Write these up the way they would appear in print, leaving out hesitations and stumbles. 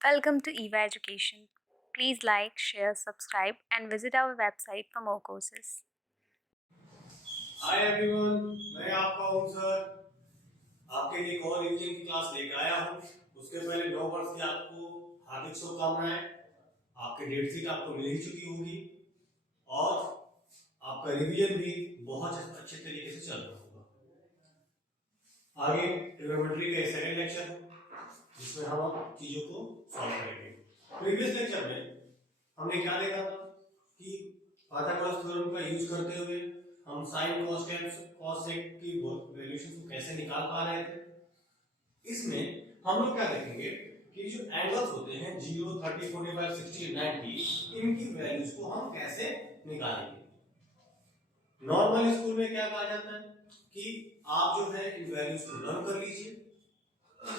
Welcome to EVA Education. Please like, share, subscribe, and visit our website for more courses. Hi everyone, मैं आपका हूं sir. आपके लिए एक और रिवीजन की क्लास लेकर आया हूं। उसके पहले 9 वर्ष की आपको हार्दिक शुभकामनाएं। आपकी डेट शीट आपको मिल ही चुकी होगी और आपका रिवीजन भी बहुत अच्छे तरीके से चल रहा होगा। आगे ट्रिग्नोमेट्री का सेकंड लेक्चर जिसमें हम चीजों को सॉल्व करेंगे। प्रीवियस लेक्चर में हमने क्या देखा था कि पाइथागोरस थ्योरम का यूज करते हुए हम sine cos tan cos sec की वैल्यूएशन को कैसे निकाल पा रहे थे। इसमें हम लोग क्या देखेंगे कि जो एंगल्स होते हैं 0, 30, 45, 60, 90 इनकी वैल्यूज को हम कैसे निकालेंगे। नॉर्मल स्कूल में क्या कहा जाता है कि आप जो है इन वैल्यूज को लर्न कर लीजिए,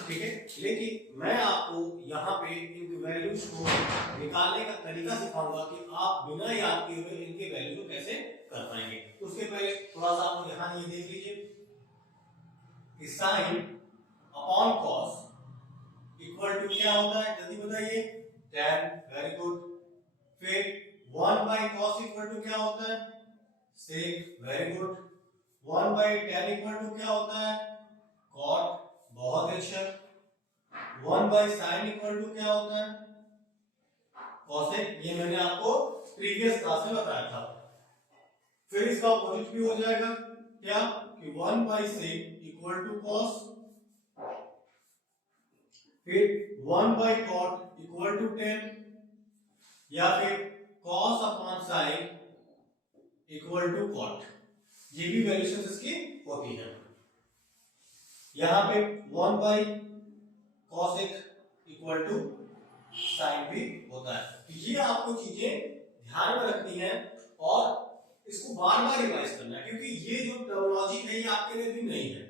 ठीक है, लेकिन मैं आपको यहाँ पे इन वैल्यूज को निकालने का तरीका सिखाऊंगा कि आप बिना याद किए हुए इनके वैल्यू को कैसे कर पाएंगे। उसके पहले थोड़ा सा आप यहाँ ये देख लीजिए कि sine upon cos equal to क्या होता है, जल्दी बताइए। tan, very good. फिर 1 बाई कॉस इक्वल टू क्या होता है, sec, very good. 1 by tan equal to क्या होता है, cot, बहुत अच्छा। 1 बाई साइन इक्वल टू क्या होता है, कॉसेक, ये मैंने आपको प्रीवियस क्लास में बताया था। फिर इसका अपोजिट भी हो जाएगा क्या कि 1 by sec equal to cos, फिर 1 by cot equal to tan, या फिर cos upon sine equal to cot. ये भी वैल्यूशन इसकी होती है। यहां पे 1 by cosec equal to sine भी होता है। तो ये आपको चीजें ध्यान में रखनी है और इसको बार बार रिवाइज करना है, क्योंकि ये जो टर्मिनोलॉजी है ये आपके लिए भी नहीं है।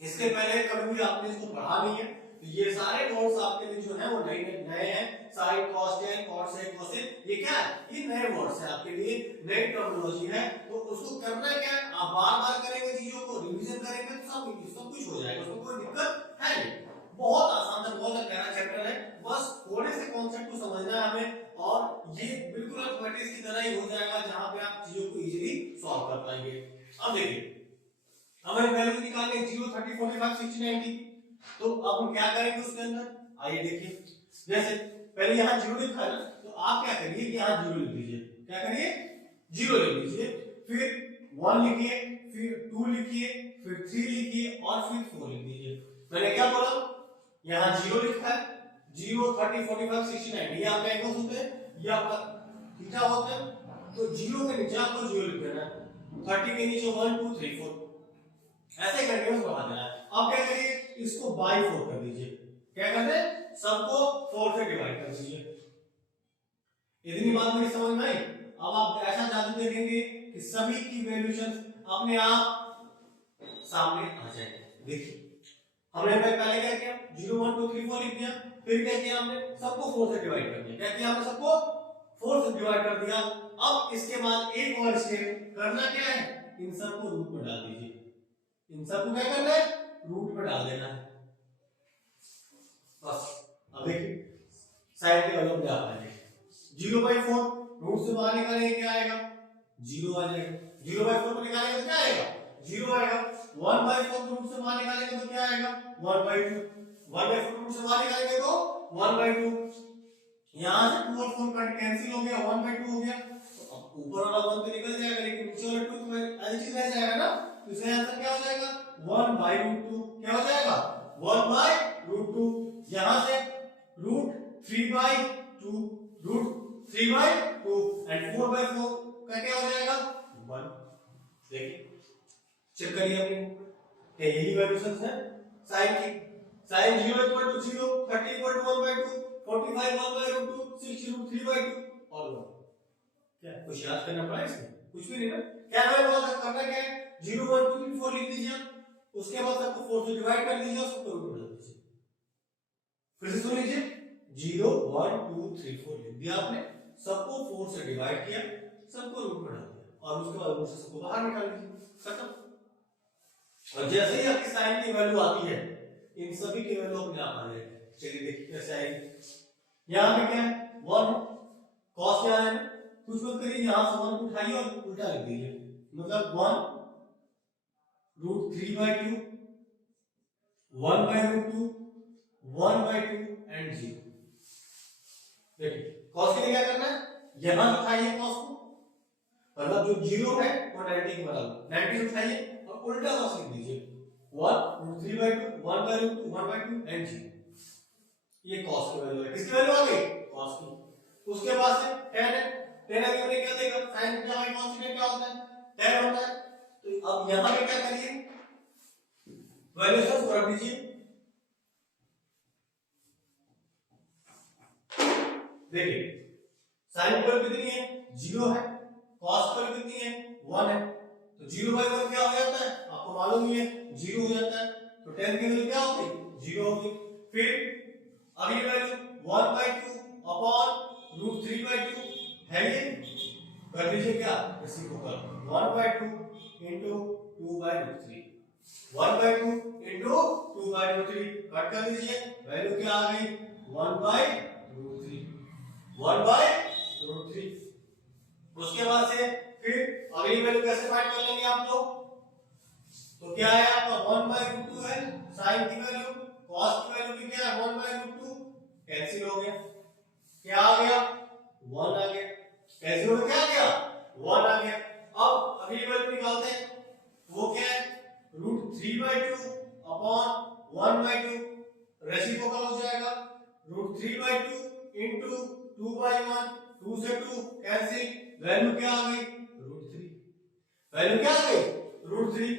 इसके पहले कभी भी आपने इसको पढ़ा नहीं है, तो ये सारे वर्ड्स आपके लिए जो है वो नए नए हैं। साइन, कॉस, टेन, कॉट, सेक, कोसेक, ये क्या है, ये नए वर्ड्स हैं आपके लिए, नई टर्मिनोलॉजी है। तो उसको करना क्या है, आप बार बार करेंगे, चीजों को रिवीजन करेंगे तो सब कुछ हो जाएगा, उसमें कोई दिक्कत है नहीं। बहुत आसान है, बहुत प्यारा चैप्टर है, बस थोड़े से कॉन्सेप्ट को समझना है हमें और ये बिल्कुल मैथमेटिक्स की तरह ही हो जाएगा जहां पे आप चीजों को इजीली सॉल्व कर पाएंगे। अब देखिए हमें वैल्यू निकालनी है 0, 30, 45, 60, 90। तो अब हम क्या करेंगे उसके अंदर, आइए देखिए। जैसे पहले यहाँ 0 लिखा है ना, तो आप क्या करिए कि यहाँ 0 लिख लीजिए। क्या करिए, 0 लिख लीजिए, फिर 1 लिखिए, फिर 2 लिखिए, फिर 3 लिखिए और फिर 4 लिख दीजिए। मैंने क्या बोला, यहाँ 0 लिखा है, 0, 30, 45, 60, 90 ये आपका एंगल्स होते हैं, ये आपका थीटा होता है। तो 0 के नीचे आपको 0 लिख देना है, 30 के नीचे 1, 2, 3, 4 ऐसे कंटिन्यूस बढ़ा देना है। अब क्या करिए, इसको बाई 4 कर दीजिए। क्या कर दे, सबको 4 से डिवाइड कर दीजिए। इतनी बात मेरी समझ में आई। अब आप ऐसा जादू देखेंगे कि सभी की वैल्यूशन अपने आप सामने आ जाएंगे। देखिए हमने पहले क्या किया, 0, 1, 2, 3, 4 लिख दिया, फिर क्या किया हमने, सबको 4 से डिवाइड कर दिया। क्या किया हमने, सबको 4 से डिवाइड कर दिया। अब इसके बाद एक और स्टेप करना क्या है, इन सबको रूट में डाल दीजिए। इन सबको क्या करना है, रूट में डाल देना है, बस। अब देखिए साइन के वैल्यू क्या आ जाएगा, 0/4 रूट से बाहर निकालेंगे क्या आएगा, 0 आ जाएगा। 0/4 को निकालेंगे तो क्या आएगा, 0 आएगा। 1/4 रूट से बाहर निकालेंगे तो क्या आएगा, 1/2। 1/4 रूट से बाहर निकालेंगे तो 1/2। यहां से 2 और 4 कट कैंसिल हो गया, 1/2 हो गया। तो अब ऊपर वाला 1 तो निकल जाएगा, लेकिन नीचे वाला 2 तो ऐसी चीज रह जाएगा ना। तो इसका आंसर क्या हो जाएगा, 1/√2। क्या हो जाएगा, 1/√2। यहां से √3/2, √3/2 एंड 4/4 का क्या हो जाएगा, 1। देखिए चेक करिए अपनी बुक में, यही वैल्यूशंस है साइन की। साइन 0 = 0, 30 = 1/2, 45 1/√2, 60 √3/2 और 1। क्या कुछ याद करना पड़ा इसमें, कुछ भी नहीं ना। क्या हमें बोला करना क्या है, 0, 1, 2, 3, 4 लिख दीजिए, उसके बाद सबको 4 से डिवाइड कर दीजिए, सबको रूट में डाल दीजिए। फिर से सुन लीजिए, 0, 1, 2, 3, 4 लिख दिया आपने, सबको 4 से डिवाइड किया, सबको रूट में डाल दिया और उसके बाद रूट से सबको बाहर निकाल दीजिए, खत्म। और जैसे ही आपकी साइन की वैल्यू आती है, इन सभी की वैल्यू अपने आप आ जाएगी। चलिए देखिए कैसे आएगी। यहाँ पे क्या है 1 कॉस क्या है कुछ मत करिए, यहाँ से 1 को उठाइए और उल्टा लिख दीजिए, मतलब 1√3/2 1/√2 1/2 एंड 0। देखिए cos के लिए क्या करना है, यहां उठाइए cos को, मतलब जो 0 है वो 90 के बराबर, 90 उठाइए और उल्टा cos लिख दीजिए 1√3/2 1/√2 1/2 एंड 0। ये cos की वैल्यू है, किसकी वैल्यू आ गई cos की। उसके बाद से tan है, tan आगे हमने क्या देखा sin theta by cos theta क्या होता है tan होता है। तो अब यहां पे क्या करिए वैल्यू सब रख दीजिए, देखिए sin की वैल्यू कितनी है 0 है, cos की वैल्यू कितनी है 1 है, तो 0/1 क्या हो जाता है आपको मालूम ही है 0 हो जाता है, तो tan की वैल्यू क्या हो गई 0 हो गई। फिर अगली वैल्यू 1/2 अपॉन √3/2 है, ये कर दीजिए क्या रेसिप्रोकल 1/2 into 2/√3 1/2 into 2/√3 कट कर दीजिए, वैल्यू क्या आ गई 1/√3 1/√3। उसके बाद से फिर अगली वैल्यू कैसे फाइंड कर लेंगे आप लोग, तो क्या है आपका 1/√2 है sin की वैल्यू, cos की वैल्यू भी क्या है 1/√2 कैंसिल हो गया, क्या आ गया 1 आ गया, कैंसिल हो गया क्या आ गया 1 आ गया। अब अगली वैल्यू निकालते हैं, वो क्या है √3/2 अपॉन 1/2 रेसिप्रोकल हो जाएगा, √3/2 into 2/1 2 से 2 कैंसिल, वैल्यू क्या आ गई √3, वैल्यू क्या आ गई √3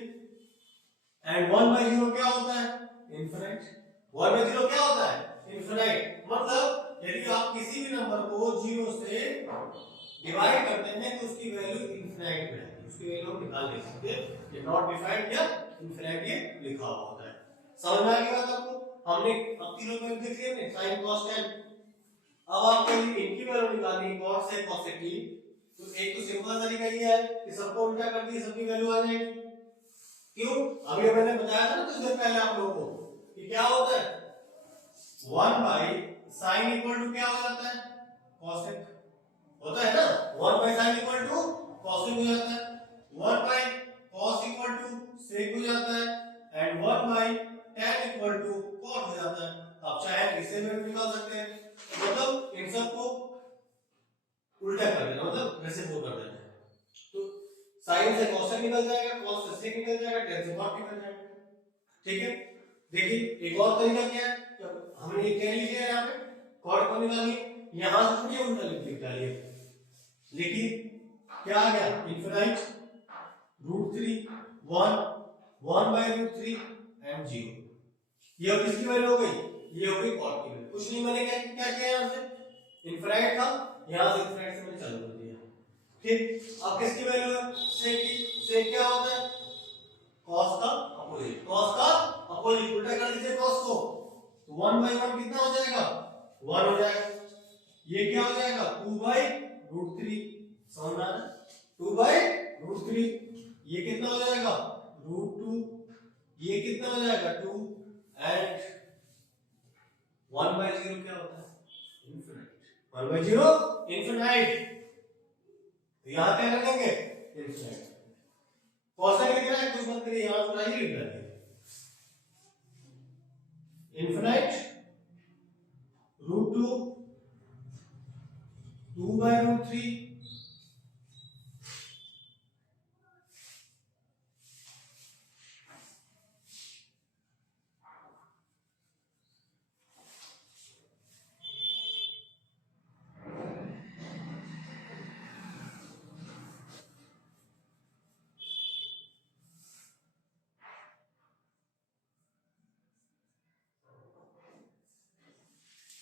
एंड 1/0 क्या होता है इनफिनिट, 1/0 क्या होता है इनफिनिट, मतलब यदि आप किसी भी नंबर को 0 से डिवाइड करते हैं तो उसकी वैल्यू इनफिनिट में आती है, उसकी वैल्यू हम निकाल नहीं सकते, ये नॉट डिफाइंड या इनफिनिट ये लिखा हुआ होता है। समझ में आ गया बात आपको, हमने अब तीनों वैल्यू देख लिए हमने sin cos tan। अब आपको इनकी वैल्यू निकालनी है cos से cos से t, तो एक तो सिंपल तरीका ये है कि सबको उल्टा कर दिए सबकी वैल्यू आ जाएगी, क्यों अभी मैंने बताया था ना कुछ देर पहले आप लोगों को कि क्या होता है 1/sin इक्वल टू क्या हो जाता है cosec होता है ना, 1/sin इक्वल टू cosec हो जाता है, 1/cos इक्वल टू sec हो जाता है and 1/tan equal to cot हो जाता है। अब चाहे इसे भी निकाल सकते हैं, मतलब इन सबको उल्टा कर देना, मतलब रेसिप्रोकल कर देना है, तो sin से cosec निकल जाएगा, cos से sec निकल जाएगा, tan से cot निकल जाएगा, ठीक है। देखिए एक और तरीका क्या है, हमने ये क्या लिया है यहाँ पे cot को निकालिए, यहां से थोड़ी उल्टा लिख डालिए, लिखिए क्या आ गया इनफिनिट √3 1 1/√3 एंड 0। ये अब किसकी वैल्यू हो गई, ये हो गई cot की वैल्यू, कुछ नहीं मैंने क्या क्या किया यहां से इनफिनिट था, यहां से इनफिनिट से मैंने चालू कर दिया, ठीक। अब किसकी वैल्यू है sec की, sec क्या होता है cos का अपोजिट, cos का अपोजिट उल्टा कर दीजिए cos को, तो 1/1 कितना हो जाएगा 1 हो जाएगा, ये क्या हो जाएगा 2/√3, समझ में आ रहा है 2/√3, ये कितना हो जाएगा √2, ये कितना हो जाएगा 2 एंड 1/0 क्या होता है इनफिनिट, 1/0 इनफिनिट, तो यहां क्या कर देंगे इनफिनिट, cosec लिखना है कुछ मत करिए, यहां पर ही लिख देंगे इनफिनिट √2 2/√3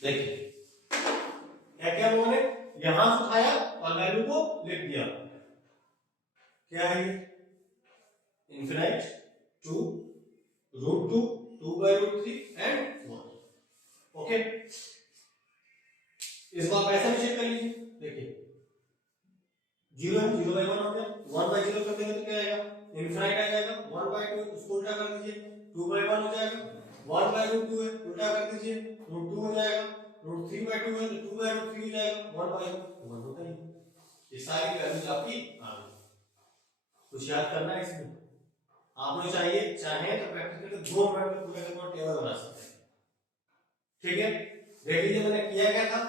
देखिए क्या क्या लोगों ने यहां से उठाया और वैल्यू को लिख दिया, क्या है ये इनफिनिट 2 √2 2/√3 एंड 1, ओके। इसको आप ऐसा भी चेक कर लीजिए, देखिए 0 है 0/1 हो गया, 1/0 कर देंगे तो क्या आएगा इनफिनिट आ जाएगा, 1/2 उसको उल्टा कर दीजिए 2/1 हो जाएगा, 1 बाय रूट 2 है, उल्टा कर दीजिए, रूट 2 हो जाएगा, रूट 3 बाय 2 है तो 2 बाय रूट 3 हो जाएगा, 1 बाय 1 होता ही। ये सारी वैल्यूज आपकी आ गई। कुछ याद करना है इसमें? आपको चाहिए चाहे तो प्रैक्टिकल के 2 मिनट में पूरे का टेबल बना सकते हैं। ठीक है, देख लीजिए मैंने किया क्या था।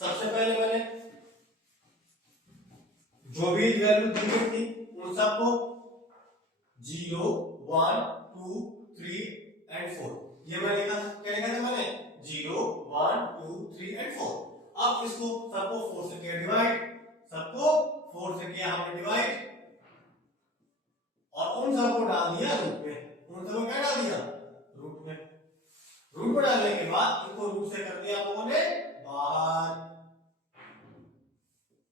सबसे पहले मैंने जो भी वैल्यू दी गई थी उन सबको 0 1 2 3 एंड 4 ये मैं लिखा था। क्या लिखा था मैंने? 0 1 2 3 एंड 4। अब इसको सबको 4 से किया डिवाइड, सबको 4 से किया हमने डिवाइड और उन सबको डाल दिया रूट में। उन सबको क्या डाल दिया? रूट में। रूट में डालने के बाद इनको रूट से कर दिया आप लोगों ने बाहर।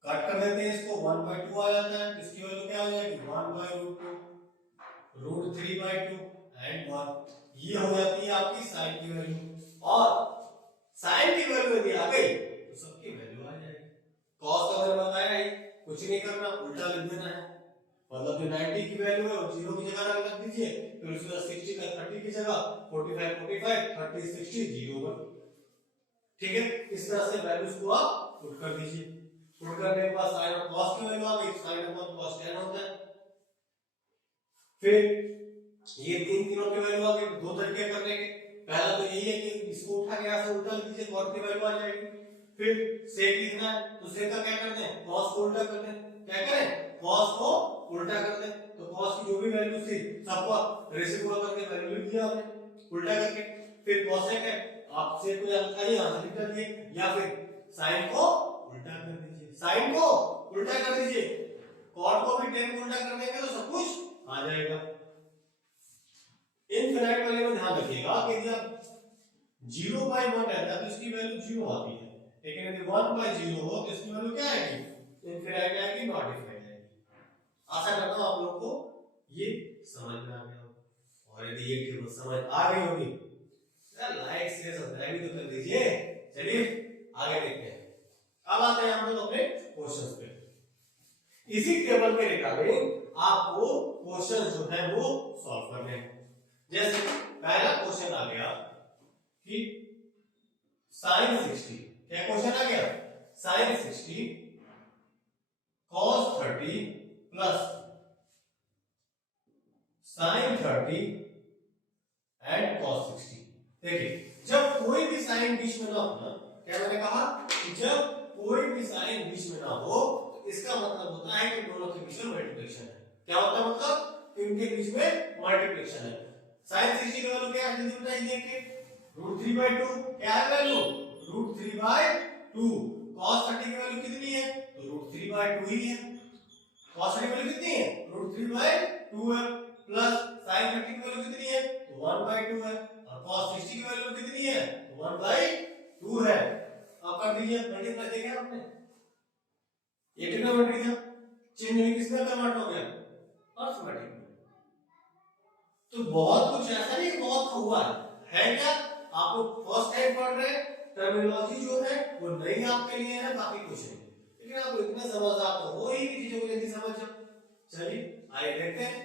कट कर देते हैं इसको, 1 बाय 2 आ जाता है। इसकी वैल्यू क्या हो जाएगी? 1 by root 2, root 3 by 2 and 1। ये हो जाती है आपकी साइन की वैल्यू। और साइन की वैल्यू यदि आ गई तो सबकी वैल्यू आ जाएगी। कॉस का मैंने बताया ही, कुछ नहीं करना, उल्टा लिख देना है। मतलब जो 90 की वैल्यू है वो 0 की जगह रख दीजिए, फिर उसके बाद 60 का 30 की जगह 45 45 30 60 0 पर। ठीक है, इस तरह से वैल्यूज को आप पुट कर दीजिए। पुट करने के बाद साइन और कॉस की वैल्यू आ गई, साइन अपॉन कॉस 10 होता है। फिर ये तीनों की वैल्यू आ गई। दो तरीके करने के, पहला तो यही है कि इसको उठा के यहां से उल्टा लिख दीजिए, कॉस की वैल्यू आ जाएगी। फिर सेक लिखना है तो सेक का क्या करते हैं? कॉस को उल्टा कर दें। क्या करें? कॉस को उल्टा कर दें। तो कॉस की जो भी वैल्यू थी सबको रेसिप्रोकल करके वैल्यू लिख दिया आपने उल्टा करके। फिर कॉसेक है, आप सेक को यहां उठाइए, यहां से लिख दिए, या फिर साइन को उल्टा कर दीजिए। साइन को उल्टा कर दीजिए, कॉट को भी टेन को उल्टा कर देंगे तो सब कुछ आ जाएगा। इनफिनाइट वाले में ध्यान रखिएगा कि यदि आप 0 बाय 1 रहता है तो इसकी वैल्यू 0 आती है, लेकिन यदि 1 बाय 0 हो तो इसकी वैल्यू क्या आएगी? इनफिनाइट आएगी, नॉट डिफाइंड आएगी। आशा करता हूं आप लोग को ये समझ में आ गया होगा। और यदि ये टेबल समझ आ गई होगी तो लाइक शेयर सब्सक्राइब भी तो कर दीजिए। चलिए आगे देखते हैं। अब आते हैं हम लोग अपने क्वेश्चंस पे। इसी टेबल के रिगार्डिंग आपको क्वेश्चन जो है वो सॉल्व करने हैं। जैसे पहला क्वेश्चन आ गया कि sin 60, क्या क्वेश्चन आ गया? sin 60 cos 30 plus sin 30 and cos 60। देखिए जब कोई भी साइन बीच में ना हो ना, क्या मैंने कहा कि जब कोई भी साइन बीच में ना हो तो इसका मतलब होता है कि दोनों के बीच में मल्टीप्लिकेशन है। क्या होता है मतलब? इनके बीच में मल्टीप्लिकेशन है। sin 60 की वैल्यू क्या है जल्दी बताइए देखिए, √3/2 क्या है वैल्यू? √3/2। cos 30 की वैल्यू कितनी है? तो √3/2 ही है। cos 30 की वैल्यू कितनी है? √3/2 है। प्लस sin 30 की वैल्यू कितनी है? तो 1/2 है। और cos 60 की वैल्यू कितनी है? तो 1/2 है। अब कर दीजिए मल्टीप्लाई, देखा आपने ये ट्रिग्नोमेट्री था, चिन्ह भी किसमें कन्वर्ट हो गया? अर्थमेटिक में। तो बहुत कुछ ऐसा नहीं, बहुत हुआ है क्या? आप लोग फर्स्ट टाइम पढ़ रहे हैं, टर्मिनोलॉजी जो है वो नई आपके लिए है, बाकी कुछ नहीं, लेकिन आप इतने समझदार तो हो ही चीजों को जल्दी समझ जाओ। चलिए आइए देखते हैं।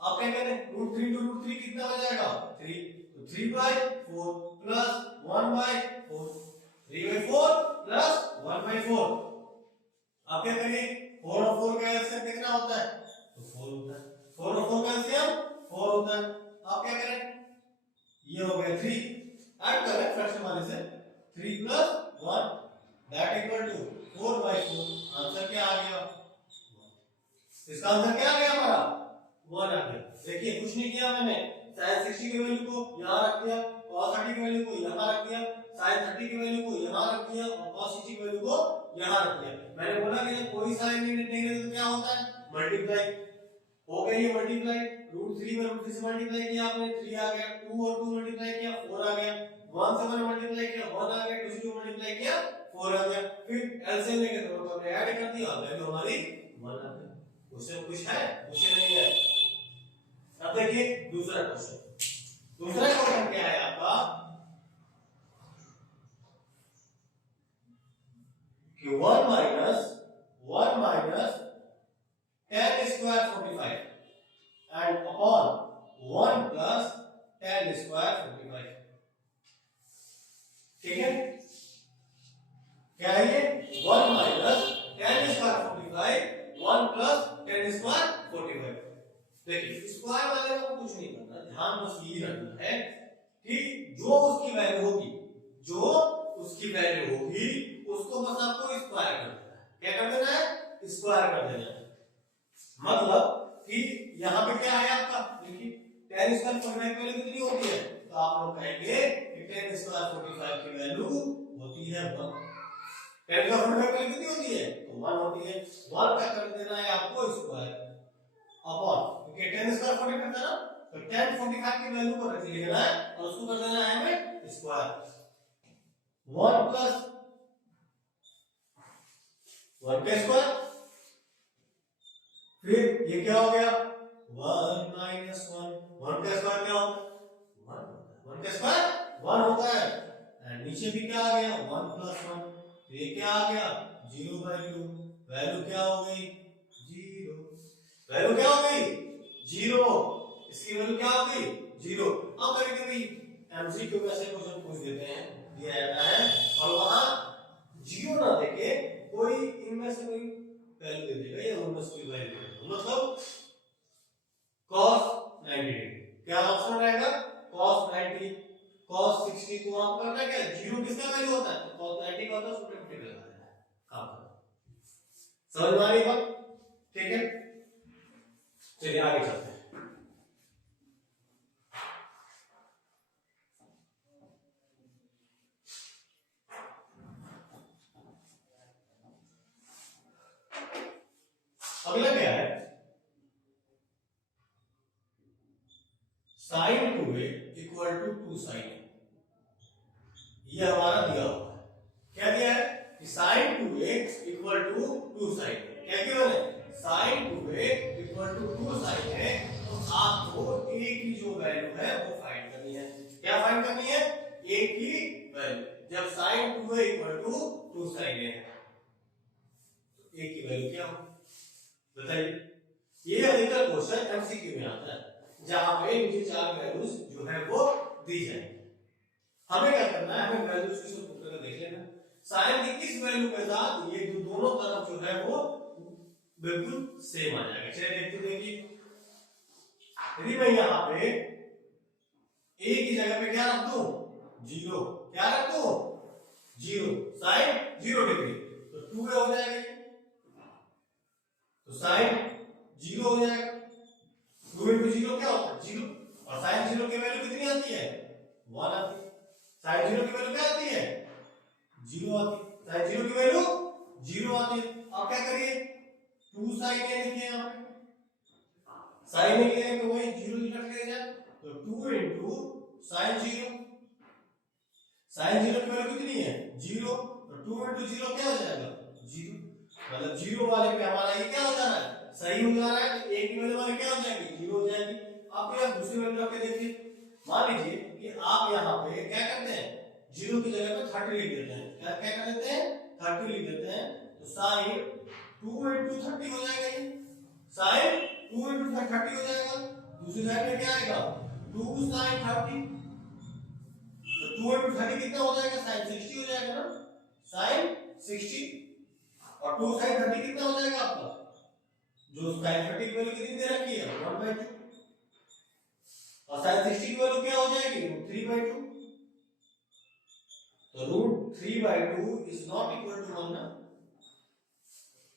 आप क्या करें? √3 to √3 कितना हो जाएगा? 3, तो 3/4 प्लस 1/4, 3/4 प्लस 1/4। आप क्या करिए? 4 और 4 का एलसीएम कितना होता है? तो 4 होता है। 4 और 4 का एलसीएम 4 होता है। आप क्या करें? ये हो गया 3, ऐड करें फ्रैक्शन वाले से, 3 plus 1 that equal to 4/4। Answer क्या आ गया? इसका आंसर क्या आ गया हमारा? 1 आ गया। देखिए कुछ नहीं किया मैंने, sin 60 की वैल्यू को यहां रख दिया, cos 30 की वैल्यू को यहां रख दिया, sin 30 की वैल्यू को यहां रख दिया और cos 60 की वैल्यू को यहां रख दिया। मैंने बोला कि जब कोई साइन नहीं रहता तो क्या होता है? मल्टीप्लाई हो गया। ये मल्टीप्लाई √3 में √3 से मल्टीप्लाई किया आपने, 3 आ गया, 2 और 2 मल्टीप्लाई किया 4 आ गया, 1 से मैंने मल्टीप्लाई किया 1 आ गया, 2 से मल्टीप्लाई किया 4 आ गया, फिर एलसीएम लेके दोनों को हमने ऐड कर दिया, वैल्यू हमारी 1 आ गई। क्वेश्चन कुछ है? कुछ नहीं है। अब देखिए दूसरा क्वेश्चन। दूसरा क्वेश्चन क्या है आपका कि 1 minus 10 square 45 and upon 1 plus 10 square 45। उसकी वैल्यू होगी उसको बस आपको स्क्वायर कर देना है। क्या कर देना है? स्क्वायर कर देना है। मतलब कि यहाँ पे क्या है आपका, देखिए tan स्क्वायर 45 की वैल्यू कितनी होती है, तो आप लोग कहेंगे कि tan स्क्वायर 45 की वैल्यू होती है 1। tan स्क्वायर 45 की वैल्यू कितनी होती है, तो 1 होती है। 1 का कर देना है आपको स्क्वायर अपॉन, क्योंकि tan स्क्वायर 45 था ना, तो tan 45 की वैल्यू को रख लेना है और उसको कर देना है हमें स्क्वायर। 1 प्लस 1 का स्क्वायर, फिर ये क्या हो गया 1 माइनस 1। 1 का स्क्वायर क्या होता है 1 होता है। 1 का स्क्वायर 1 होता है। एंड नीचे भी क्या आ गया 1 प्लस 1, तो ये क्या आ गया 0/2। वैल्यू क्या हो गई 0। वैल्यू क्या हो गई 0। इसकी वैल्यू क्या हो गई 0। अब कभी कभी एमसीक्यू में ऐसे क्वेश्चन पूछ देते हैं, दिया जाता है और वहां 0 ना देके कोई इनमें से कोई वैल्यू दे देगा या उनमें से कोई वैल्यू दे देगा। मतलब cos 90 डिग्री, क्या ऑप्शन रहेगा cos 90, cos 60 को आप करना क्या 0 किसका वैल्यू होता है, तो cos 90 का होता है, उसको 50 लगा देना है। काम खत्म। समझ में आ रही बात? ठीक है, चलिए आगे चलते हैं। अगला क्या है sin 2a equal to 2 sin a। ये हमारा दिया हुआ है, क्या दिया है कि sin 2a equal to 2 sin a। क्या किया है sin 2a equal to 2 sin a। तो आपको a की जो वैल्यू है वो फाइंड करनी है। क्या फाइंड करनी है a की वैल्यू। जब sin 2a equal to 2 sin a है तो a की वैल्यू क्या हो बताइए। ये अधिकतर क्वेश्चन एमसीक्यू में आता है जहां पे नीचे 4 वैल्यूज जो है वो दी जाएंगी। हमें क्या करना है, हमें वैल्यूज को सिर्फ पुट करके देख लेना। साइन की किस वैल्यू के साथ ये जो दोनों तरफ जो है वो बिल्कुल सेम आ जाएगा। चलिए देखते देखिए, यदि मैं यहाँ पे a की जगह पे क्या रख दूं 0, क्या रख दूं 0, साइन 0 डिग्री, तो 2a हो जाएगा ये, तो साइन 0 हो जाएगा। 2 into 0 क्या होता है 0, और साइन 0 की वैल्यू कितनी आती है 1 आती है। साइन 0 की वैल्यू क्या आती है 0 आती है। साइन 0 की वैल्यू 0 आती है। अब क्या करिए 2 साइन a लिखिए यहाँ पे, साइन a लिखेंगे तो वही 0 रख ले जाए, तो 2 into साइन 0, साइन 0 की वैल्यू कितनी है 0, तो 2 into 0 क्या हो जाएगा 0। मतलब 0 वाले पे हमारा ये क्या हो जा रहा है सही हो जा रहा है, तो a की वैल्यू वाले क्या हो जाएगी 0 हो जाएगी। आप यहाँ दूसरी वैल्यू रख के देखिए, मान लीजिए कि आप यहाँ पे क्या करते हैं 0 की जगह पे 30 लिख देते हैं। क्या क्या कर देते हैं 30 लिख देते हैं, तो साइन 2 into 30 हो जाएगा ये, साइन 2 into 30 हो जाएगा। दूसरी साइड में क्या आएगा 2 sin 30, तो 2 into 30 कितना हो जाएगा sin 60 हो जाएगा ना, sin 60, और 2 sin 30 कितना हो जाएगा आपका, जो sin 30 की वैल्यू कितनी दे रखी है 1/2, और sin 60 की वैल्यू क्या हो जाएगी √3/2, तो √3/2 इज नॉट इक्वल टू 1 ना,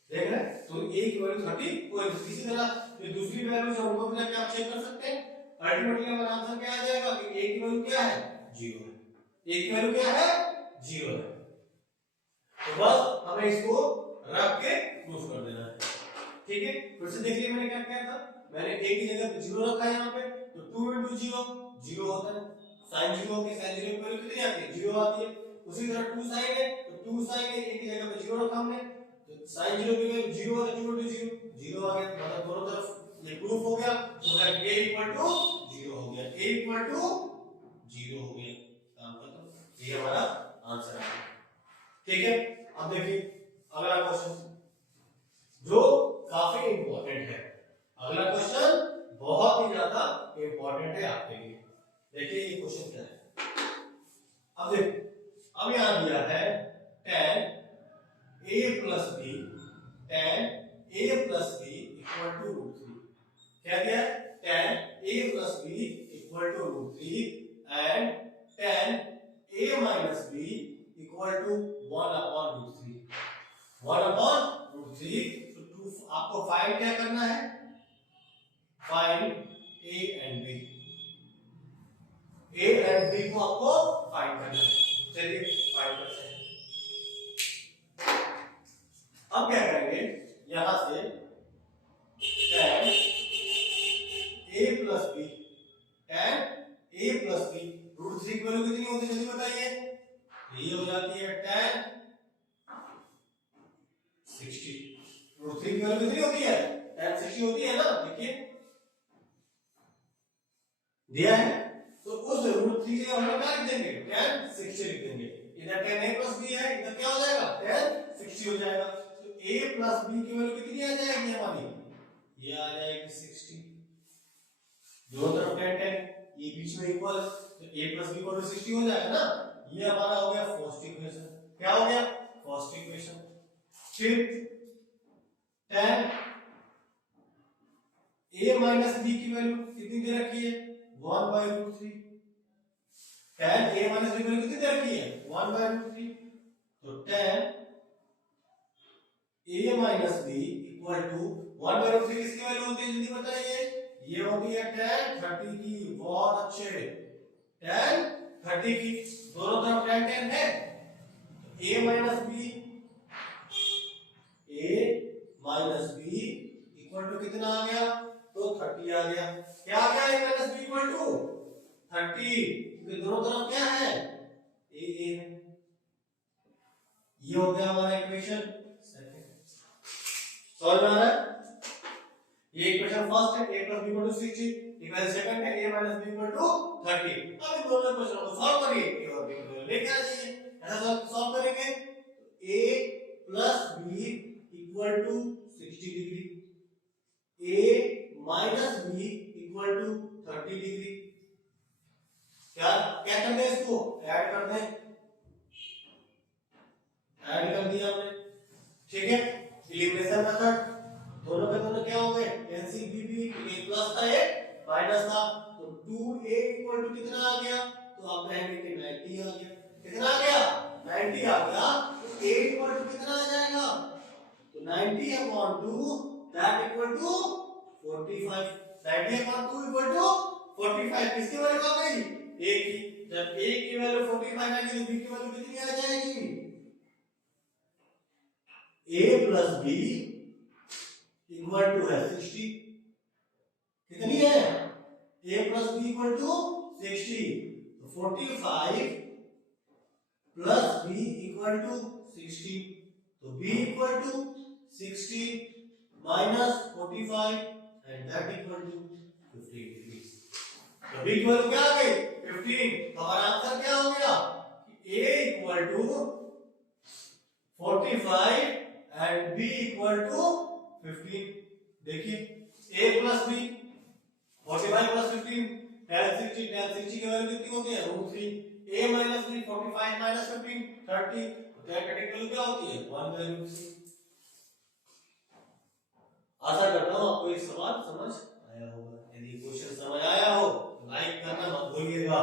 देख रहे हैं। तो a की वैल्यू 30 कोई इसी तरह ये दूसरी वैल्यू जो उनको भी जाके आप चेक कर सकते हैं। अल्टीमेटली हमारा आंसर क्या आ जाएगा कि a की वैल्यू क्या है 0 है, a की वैल्यू क्या है 0 है। तो बस हमें इसको रख के प्रूफ कर देना है। ठीक है, फिर से देखिए मैंने क्या किया था, मैंने a की जगह पे 0 रखा है यहाँ पे, तो 2 into 0 0 होता है, sin 0 की sin 0 की वैल्यू कितनी आती है 0 आती है। उसी तरह 2 sin है, तो 2 sin है a की जगह पे 0 रखा हमने, तो sin 0 की वैल्यू 0 है, 2 into 0 0 आ गया, मतलब दोनों तरफ ये प्रूफ हो गया, तो a equal to 0 हो गया, a equal to 0 हो गया, काम खत्म। ये हमारा आंसर है। ठीक है, अब देखिए अगला क्वेश्चन जो काफी इंपॉर्टेंट है। अगला क्वेश्चन बहुत ही ज्यादा इंपॉर्टेंट है आपके लिए। देखिए ये क्वेश्चन क्या है, अब देखिए अब यहां दिया है tan a plus b, tan a plus b equal to √3। क्या दिया है tan a plus b equal to √3 and tan a minus b equal to 1/√3। 1/√3। तो आपको फाइंड क्या करना है? Find a and b। a and b को आपको फाइंड करना है। चलिए फाइंड करते हैं। अब क्या करेंगे, यहां से tan a plus b, tan a plus b, √3 की वैल्यू कितनी होती है जल्दी बताइए? ये हो जाती है tan 60। √3 की वैल्यू कितनी होती है? tan 60 होती है ना, देखिए दिया है। तो उस √3 से हम लोग क्या लिख देंगे? tan 60 लिख देंगे। इधर tan a प्लस b है, इधर क्या हो जाएगा? tan 60 हो जाएगा। तो a प्लस b की वैल्यू कितनी आ जाएगी हमारी? ये आ जाएगी 60। दोनों तरफ tan tan, ये बीच में इक्वल, तो a plus b equal to 60 हो जाएगा ना। ये हमारा हो गया फर्स्ट इक्वेशन। क्या हो गया? First equation. फिर tan a माइनस b की वैल्यू कितनी दे रखी है? 1/√3। tan a माइनस b की वैल्यू कितनी दे रखी है? 1/√3। तो tan a minus b equal to 1/√3 किसकी वैल्यू होती है जल्दी बताइए? ये होती है tan 30 की। बहुत अच्छे, tan 30 की। दोनों तरफ tan tan है, तो a minus b equal to कितना आ गया? तो 30 आ गया। क्या आ गया? a minus b equal to 30, क्योंकि दोनों तरफ क्या है? a है। ये हो गया हमारा इक्वेशन सेकंड। समझ में आ रहा है? ये इक्वेशन फर्स्ट है, a plus b equal to 60। Equation second है, a minus b equal to 30। अब इन दोनों क्वेश्चनों को सॉल्व करिए, a और b की वैल्यू लेके आ जाइए। ऐसा सॉल्व करेंगे तो a plus b equal to 60 degree, a minus b equal to 30 degree. क्या क्या कर दें? इसको ऐड कर दें। ऐड कर दिया हमने, ठीक है। एलिमिनेशन मेथड, दोनों के दोनों क्या हो गए? एनसीबीबी, एक प्लस था एक माइनस था, तो 2a इक्वल टू कितना आ गया? तो आप कहेंगे कि 90 आ गया। कितना आ गया? 90 आ गया। तो a इक्वल टू कितना आ जाएगा? तो 90 upon 2 that equal to 45। 90 upon 2 equal to 45। किसकी वैल्यू आ गई? a की। जब a की वैल्यू 45 आएगी तो b की वैल्यू कितनी आ जाएगी? a plus b equal to है 60। कितनी है? a plus b equal to 60। तो 45 प्लस b इक्वल टू 60। तो b equal to 60 minus 45 and that equal to 15 degree. तो b की वैल्यू क्या आ गई? 15। तो हमारा आंसर क्या हो गया? a equal to 45 and b equal to 15। देखिए a plus b 45 plus 15 tan 60। tan 60 की वैल्यू कितनी होती है? √3। a minus b 45 minus 15 30। तो tan 30 की वैल्यू क्या होती है? 1/√3। आशा करता हूं आपको ये सवाल समझ आया होगा। यदि क्वेश्चन समझ आया हो तो लाइक करना मत भूलिएगा।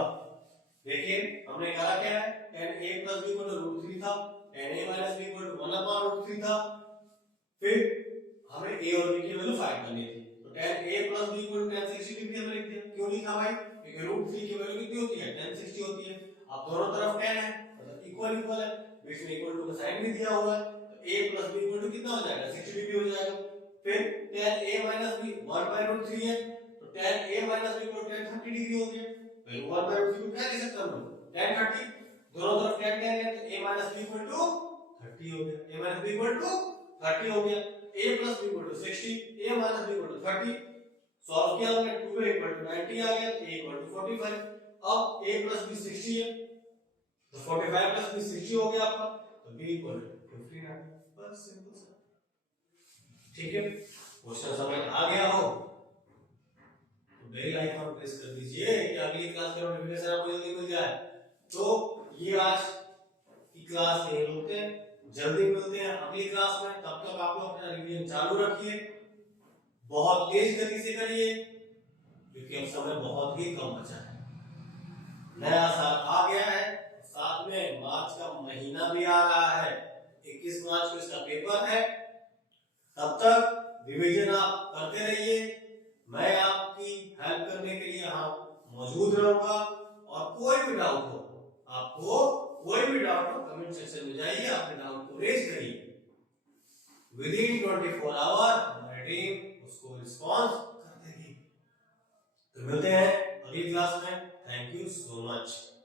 देखिए हमने कहा क्या है? tan a plus b equal to √3 था, tan a minus b equal to 1/√3 था। फिर हमें a और b की वैल्यू फाइंड करनी थी, तो tan a plus b equal to tan 60 degree हमने लिख दिया। क्यों लिखा भाई? क्योंकि √3 की वैल्यू कितनी होती है? tan 60 होती है। अब दोनों तरफ tan है, मतलब इक्वल इक्वल है, बीच में इक्वल टू का साइन भी दिया हुआ है, तो a plus b equal to कितना हो जाएगा? 60 डिग्री हो जाएगा। फिर tan a माइनस b 1/√3 है, तो tan a minus b equal to tan 30 degree हो गया। फिर 1/√3 को क्या लिख सकते हम लोग? tan 30। दोनों तरफ tan tan है, तो a minus b equal to 30 हो गया। a minus b equal to 30 हो गया। a plus b equal to 60, a minus b equal to 30। Solve किया हमने, 2a इक्वल टू 90 आ गया, तो a इक्वल टू 45। अब a प्लस b 60 है, तो 45 प्लस b 60 हो गया आपका, तो b इक्वल टू 15 आ गया। बस सिंपल सा, ठीक है। क्वेश्चन समझ आ गया हो तो बेल आइकन प्रेस कर दीजिए कि अगली क्लास का नोटिफिकेशन आपको जल्दी मिल जाए। तो ये आज की क्लास यहीं रोकते हैं, जल्दी मिलते हैं अगली क्लास में। तब तक आप लोग अपना रिवीजन चालू रखिए, बहुत तेज गति से करिए, क्योंकि अब समय बहुत ही कम बचा है। नया साल आ गया है, साथ में मार्च का महीना भी आ रहा है, 21 मार्च को इसका पेपर है। तब तक रिवीजन आप करते रहिए, मैं आपकी हेल्प करने के लिए यहाँ मौजूद रहूंगा। और कोई भी डाउट हो, आपको कोई भी डाउट हो कमेंट सेक्शन में जाइए, अपने डाउट को रेज करिए। विद इन 24 आवर हमारी टीम उसको रिस्पॉन्स कर देगी। तो मिलते हैं अगली क्लास में। Thank you so much.